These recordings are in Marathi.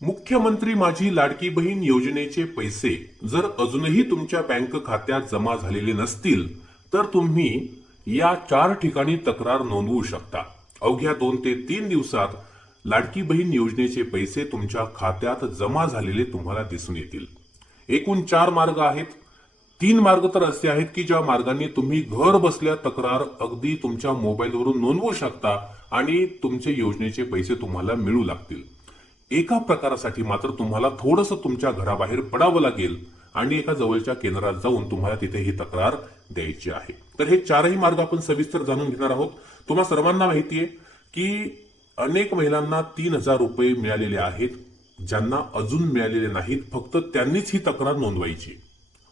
मुख्यमंत्री माझी लाडकी बहीण योजनेचे पैसे जर अजूनही तुमच्या बँक खात्यात जमा झालेले नसतील तर तुम्ही या 4 ठिकाणी तक्रार नोंदवू शकता। अवघ्या 2 ते 3 दिवसात लाडकी बहीण योजनेचे पैसे तुमच्या खात्यात जमा झालेले तुम्हाला दिसून येतील। एकूण 4 मार्ग आहेत। 3 मार्ग तर असे आहेत की ज्या मार्गाने तुम्ही घर बसल्या तक्रार अगदी तुमच्या मोबाईलवरून नोंदवू शकता आणि तुमचे योजनेचे पैसे तुम्हाला मिळू लागतील। एका प्रकारासाठी मात्र तुम्हाला थोडंसं तुमच्या घराबाहेर पडावं लागेल आणि एका जवळच्या केंद्रात जाऊन तुम्हाला तिथे ही तक्रार द्यायची आहे। तर हे 4ही मार्ग आपण सविस्तर जाणून घेणार आहोत। तुम्हा सर्वांना माहिती आहे की अनेक महिलांना 3,000 रुपये मिळालेले आहेत। ज्यांना अजून मिळालेले नाहीत फक्त त्यांनीच ही तक्रार नोंदवायची।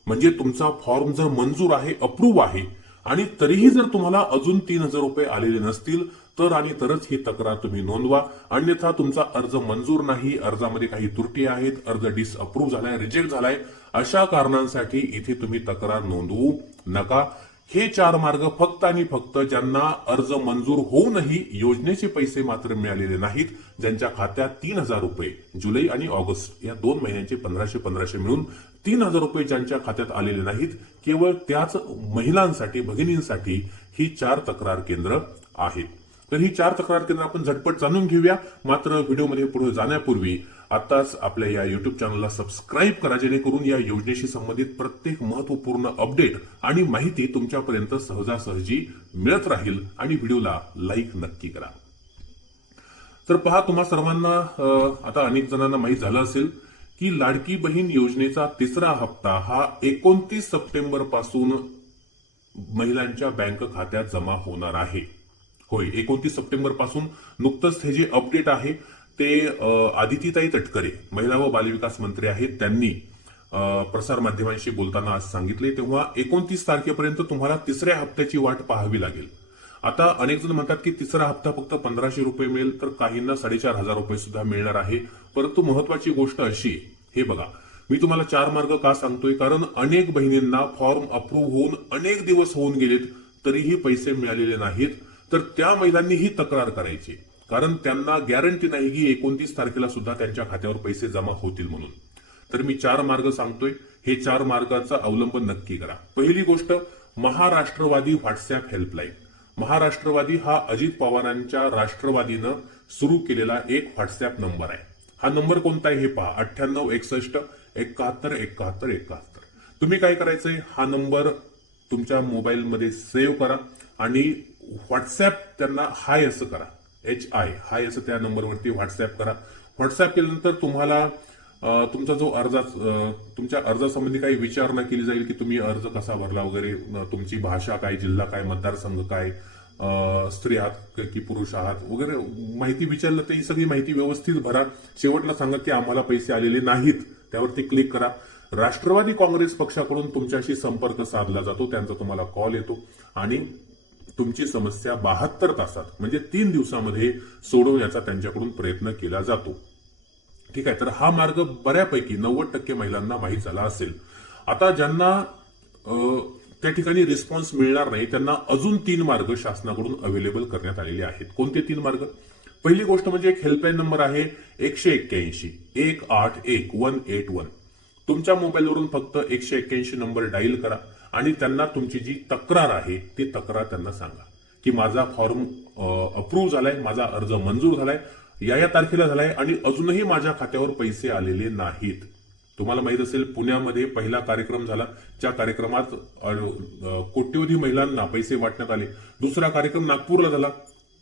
म्हणजे तुमचा फॉर्म जर मंजूर आहे, अप्रूव्ह आहे आणि तरीही जर तुम्हाला अजून 3,000 रुपये आलेले नसतील तर आणि तरच ही तक्रार तुम्ही नोंदवा। अन्यथा तुमचा अर्ज मंजूर नाही, अर्जामध्ये काही त्रुटी आहेत, अर्ज डिसअप्रूव्ह झालाय, रिजेक्ट झालाय, अशा कारणांसाठी इथे तुम्ही तक्रार नोंदवू नका। हे 4 मार्ग फक्त आणि फक्त ज्यांना अर्ज मंजूर होऊनही योजनेचे पैसे मात्र मिळालेले नाहीत, ज्यांच्या खात्यात 3,000 रुपये जुलै आणि ऑगस्ट या 2 महिन्यांचे 1500 मिळून 3,000 रुपये ज्यांच्या खात्यात आलेले नाहीत, केवळ त्याच महिलांसाठी, भगिनींसाठी ही 4 तक्रार केंद्र आहेत। तर ही 4 तक्रार केंद्र आपण झटपट जाणून घेऊया। मात्र व्हिडिओमध्ये पुढे जाण्यापूर्वी आताच आपल्या या युट्यूब चॅनलला सबस्क्राईब करा, जेणेकरून या योजनेशी संबंधित प्रत्येक महत्त्वपूर्ण अपडेट आणि माहिती तुमच्यापर्यंत सहजासहजी मिळत राहील आणि व्हिडिओला लाईक नक्की करा। तर पहा, तुम्हा सर्वांना आता अनेक जणांना माहीत झालं असेल की लाडकी बहीण योजनेचा 3रा हप्ता हा 29 सप्टेंबर पासून महिलांच्या बँक खात्यात जमा होणार आहे। होय, 29 सप्टेंबर पासून नुकतंच हे जे अपडेट आहे ते आदितीताई तटकरे महिला व बालविकास मंत्री आहेत, त्यांनी प्रसार माध्यमांशी बोलताना आज सांगितले। तेव्हा 29 तारखेपर्यंत तुम्हाला 3ऱ्या हप्त्याची वाट पाहावी लागेल। आता अनेक जण म्हणतात की 3रा हप्ता फक्त 1,500 रुपये मिळेल, तर काहींना 4,500 रुपये सुद्धा मिळणार आहे। परंतु महत्वाची गोष्ट अशी, हे बघा, मी तुम्हाला 4 मार्ग का सांगतोय, कारण अनेक बहिणींना फॉर्म अप्रूव्ह होऊन अनेक दिवस होऊन गेलेत तरीही पैसे मिळालेले नाहीत। तर त्या महिलांनी ही तक्रार करायची, कारण त्यांना गॅरंटी नाही की 29 तारखेला सुद्धा त्यांच्या खात्यावर पैसे जमा होतील म्हणून। तर मी 4 मार्ग सांगतोय, हे 4 मार्गाचा अवलंब नक्की करा। पहिली गोष्ट, महाराष्ट्रवादी व्हॉट्सअप हेल्पलाईन। महाराष्ट्रवादी हा अजित पवारांच्या राष्ट्रवादीनं सुरू केलेला एक व्हॉट्सअप नंबर आहे। हा नंबर कोणता आहे हे पहा, 9861 71 71 71। तुम्ही काय करायचंय, हा नंबर तुमच्या मोबाईलमध्ये सेव्ह करा आणि व्हॉट्सअप त्यांना हाय असं करा, HI हाय असं त्या नंबरवरती व्हॉट्सअप करा। व्हॉट्सअप केल्यानंतर तुम्हाला तुमचा जो तुमच्या अर्जासंबंधी काही विचारणा केली जाईल की तुम्ही अर्ज कसा भरला वगैरे, तुमची भाषा काय, जिल्हा काय, मतदारसंघ काय, स्त्री आहात की पुरुष आहात वगैरे माहिती विचारलं तर ही सगळी माहिती व्यवस्थित भरा। शेवटला सांगा की आम्हाला पैसे आलेले नाहीत, त्यावरती क्लिक करा। राष्ट्रवादी काँग्रेस पक्षाकडून तुमच्याशी संपर्क साधला जातो, त्यांचा तुम्हाला कॉल येतो आणि तुमची समस्या 72 तासात म्हणजे 3 दिवसामध्ये सोडवण्याचा त्यांच्याकडून प्रयत्न केला जातो। ठीक आहे, तर हा मार्ग बऱ्यापैकी 90% महिलांना माहीत झाला असेल। आता ज्यांना त्या ठिकाणी रिस्पॉन्स मिळणार नाही त्यांना अजून 3 मार्ग शासनाकडून अवेलेबल करण्यात आलेले आहेत। कोणते 3 मार्ग? पहिली गोष्ट म्हणजे एक हेल्पलाईन नंबर आहे 181 181 181। तुमच्या मोबाईलवरून फक्त 181 नंबर डायल करा आणि त्यांना तुमची जी तक्रार आहे ती तक्रार त्यांना सांगा की माझा फॉर्म अप्रूव्ह झालाय, माझा अर्ज मंजूर झालाय, या तारखेला झालाय आणि अजूनही माझ्या खात्यावर पैसे आलेले नाहीत। तुम्हाला माहित असेल, पुण्यामध्ये पहिला कार्यक्रम झाला, ज्या कार्यक्रमात कोट्यवधी महिलांना पैसे वाटण्यात आले। दुसरा कार्यक्रम नागपूरला झाला,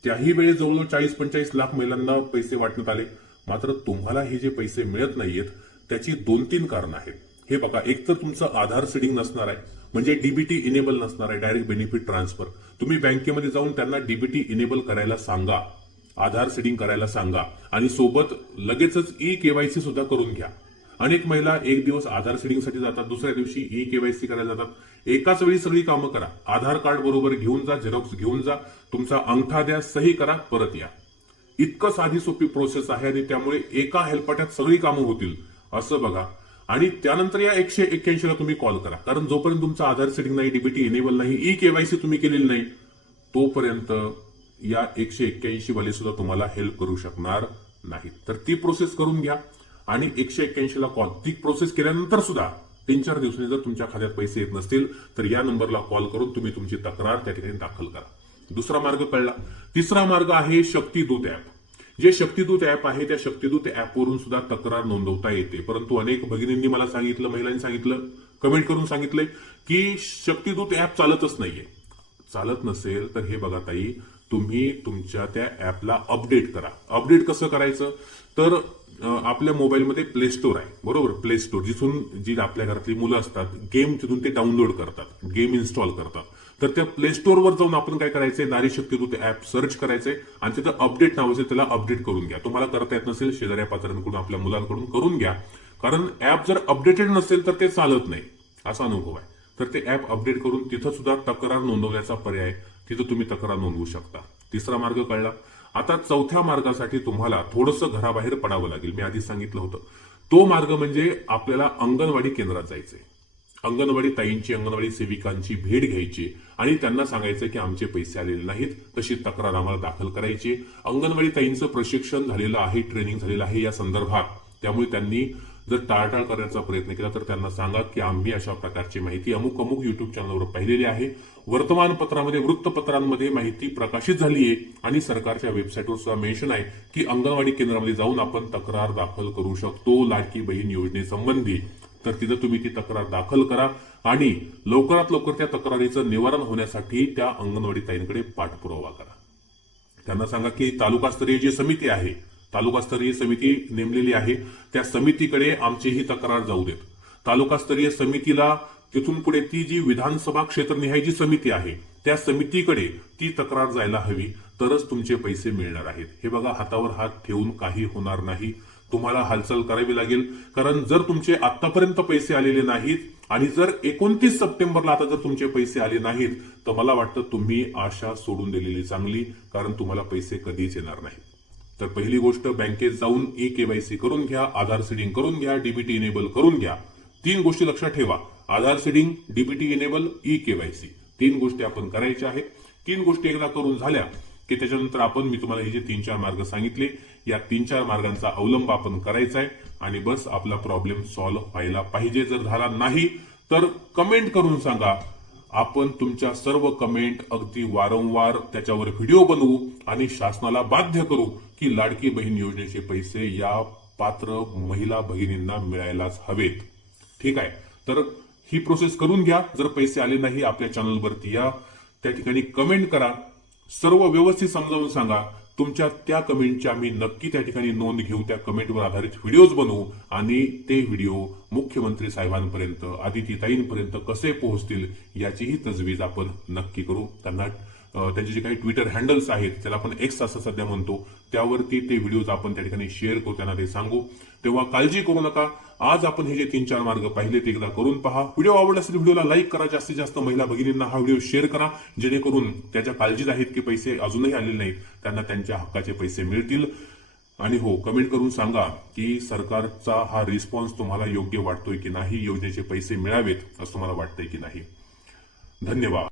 त्याही वेळी जवळजवळ 40-45 लाख महिलांना पैसे वाटण्यात आले। मात्र तुम्हाला हे जे पैसे मिळत नाहीयेत त्याची 2-3 कारणं आहेत। हे बघा, एक तर तुमचं आधार सीडिंग नसणार आहे, म्हणजे डीबीटी इनेबल नसणार आहे, डायरेक्ट बेनिफिट ट्रान्सफर। तुम्ही बँकेमध्ये जाऊन त्यांना डीबीटी इनेबल करायला सांगा, आधार सीडिंग करायला सांगा आणि सोबत लगेचच ई-केवायसी सुद्धा करून घ्या। अनेक महिला एक दिवस आधार सीडिंगसाठी जातात, दुसऱ्या दिवशी ई-केवायसी करायला जातात। एकाच वेळी सगळी कामं करा। आधार कार्ड बरोबर घेऊन जा, झेरॉक्स घेऊन जा, तुमचा अंगठा द्या, सही करा, परत या। इतकं साधी सोपी प्रोसेस आहे आणि त्यामुळे एका हेल्पाट्यात सगळी कामं होतील असं बघा। आणि त्यानंतर या 181 ला तुम्ही कॉल करा, कारण जोपर्यंत तुमचा आधार सेटिंग नाही, डीबीटी इनेबल नाही, ई-केवायसी तुम्ही केलेली नाही, तोपर्यंत या 181 वाले सुद्धा तुम्हाला हेल्प करू शकणार नाहीत। तर ती प्रोसेस करून घ्या आणि 181ला कॉल. ती प्रोसेस केल्यानंतर सुद्धा 3-4 दिवसांनी जर तुमच्या खात्यात पैसे येत नसतील तर या नंबरला कॉल करून तुम्ही तुमची तक्रार त्या ठिकाणी दाखल करा. दुसरा मार्ग कळला. तिसरा मार्ग आहे शक्तिदूत ऍप. जे शक्तिदूत ऍप आहे त्या शक्तिदूत ऍपवरून सुद्धा तक्रार नोंदवता येते. परंतु अनेक भगिनींनी मला सांगितलं, महिलांनी सांगितलं, कमेंट करून सांगितलंय की शक्तिदूत ऍप चालतच नाहीये. चालत नसेल तर हे बघा ताई, तुम्ही तुमच्या त्या ऍपला अपडेट करा. अपडेट कसं करायचं तर आपल्या मोबाईलमध्ये प्ले स्टोर आहे, बरोबर. प्ले स्टोर जिथून जी आपल्या घरातली मुलं असतात गेम तिथून ते डाउनलोड करतात, गेम इन्स्टॉल करतात. तर त्या प्ले स्टोअरवर जाऊन आपण काय करायचंय, नारी शक्तिदूत ऍप सर्च करायचंय आणि तिथं अपडेट नाव असेल त्याला अपडेट करून घ्या. तुम्हाला करता येत नसेल शेजाऱ्या पात्रांकडून आपल्या मुलांकडून करून घ्या. कारण ऍप जर अपडेटेड नसेल तर ते चालत नाही, असा अनुभव आहे. तर ते ऍप अपडेट करून तिथं सुद्धा तक्रार नोंदवण्याचा पर्याय, तिथं तुम्ही तक्रार नोंदवू शकता. तिसरा मार्ग कळला. आता चौथ्या मार्गासाठी तुम्हाला थोडंसं घराबाहेर पडावं लागेल. मी आधी सांगितलं होतं तो मार्ग म्हणजे आपल्याला अंगणवाडी केंद्रात जायचंय. अंगणवाडी ताईंची, अंगणवाडी सेविकांची भेट घ्यायची आणि त्यांना सांगायचं की आमचे पैसे आलेले नाहीत, तशी तक्रार आम्हाला दाखल करायची. अंगणवाडी ताईंचं प्रशिक्षण झालेलं आहे, ट्रेनिंग झालेलं आहे या संदर्भात. त्यामुळे त्यांनी जर टाळाटाळ करण्याचा प्रयत्न केला तर त्यांना सांगा की आम्ही अशा प्रकारची माहिती अमुक अमुक युट्यूब चॅनलवर पाहिलेली आहे, वर्तमानपत्रामध्ये, वृत्तपत्रांमध्ये माहिती प्रकाशित झाली आहे आणि सरकारच्या वेबसाईटवर सुद्धा मेन्शन आहे की अंगणवाडी केंद्रामध्ये जाऊन आपण तक्रार दाखल करू शकतो लाडकी बहीण योजनेसंबंधी. तर तिथं तुम्ही ती तक्रार दाखल करा आणि लवकरात लवकर त्या तक्रारीचं निवारण होण्यासाठी त्या अंगणवाडी ताईंकडे पाठपुरावा करा. त्यांना सांगा की तालुकास्तरीय जी समिती आहे, तालुकास्तरीय समिती नेमलेली आहे, त्या समितीकडे आमची ही तक्रार जाऊ देत. तालुकास्तरीय समितीला तिथून पुढे ती जी विधानसभा क्षेत्रनिहाय जी समिती आहे त्या समितीकडे ती तक्रार जायला हवी, तरच तुमचे पैसे मिळणार आहेत. हे बघा, हातावर हात ठेवून काही होणार नाही. तुम्हाला हालचाल करावी लागेल. कारण जर तुमचे आतापर्यंत पैसे आलेले नाहीत आणि जर 29 सप्टेंबरला आता जर तुमचे पैसे आले नाहीत तर मला वाटतं तुम्ही आशा सोडून दिलेली चांगली, कारण तुम्हाला पैसे कधीच येणार नाहीत. तर पहिली गोष्ट, बँकेत जाऊन ई-केवायसी करून घ्या, आधार सीडिंग करून घ्या, डीबीटी इनेबल करून घ्या. 3 गोष्टी लक्षात ठेवा: आधार सीडिंग, डीबीटी इनेबल, ई-केवायसी. 3 गोष्टी आपण करायच्या आहेत. 3 गोष्टी एकदा करून झाल्या की त्याच्यानंतर आपण, मी तुम्हाला हे जे 3-4 मार्ग सांगितले, या 3-4 मार्गांचा अवलंब आपण करायचा आहे आणि बस आपला प्रॉब्लेम सॉल्व्ह व्हायला पाहिजे. जर झाला नाही तर कमेंट करून सांगा. आपण तुमच्या सर्व कमेंट अगदी वारंवार त्याच्यावर व्हिडिओ बनवू आणि शासनाला बाध्य करू की लाडकी बहीण योजनेचे पैसे या पात्र महिला भगिनींना मिळायलाच हवेत. ठीक आहे, तर ही प्रोसेस करून घ्या. जर पैसे आले नाही, आपल्या चॅनलवरती या, त्या ठिकाणी कमेंट करा, सर्व व्यवस्थित समजावून सांगा. तुमच्या त्या कमेंटची आम्ही नक्की त्या ठिकाणी नोंद घेऊ, त्या कमेंटवर आधारित व्हिडिओज बनवू आणि ते व्हिडिओ मुख्यमंत्री साहेबांपर्यंत, आदितीताईंपर्यंत कसे पोहोचतील याचीही तजवीज आपण नक्की करू. त्यांना त्यांचे जे काही ट्विटर हँडल्स आहेत, त्याला आपण एक्स असं सध्या म्हणतो, त्यावरती ते व्हिडिओज आपण त्या ठिकाणी शेअर करू, त्यांना ते सांगू. तेव्हा काळजी करू नका. आज आपण हे जे 3-4 मार्ग पाहिले ते एकदा करून पहा. व्हिडिओ आवडला असेल व्हिडिओला लाईक करा, जास्तीत जास्त महिला भगिनींना हा व्हिडिओ शेअर करा, जेणेकरून त्याच्या काळजीत आहेत की पैसे अजूनही आलेले नाहीत, त्यांना त्यांच्या हक्काचे पैसे मिळतील. आणि हो, कमेंट करून सांगा की सरकारचा हा रिस्पॉन्स तुम्हाला योग्य वाटतोय की नाही, योजनेचे पैसे मिळावेत असं तुम्हाला वाटतंय की नाही. धन्यवाद.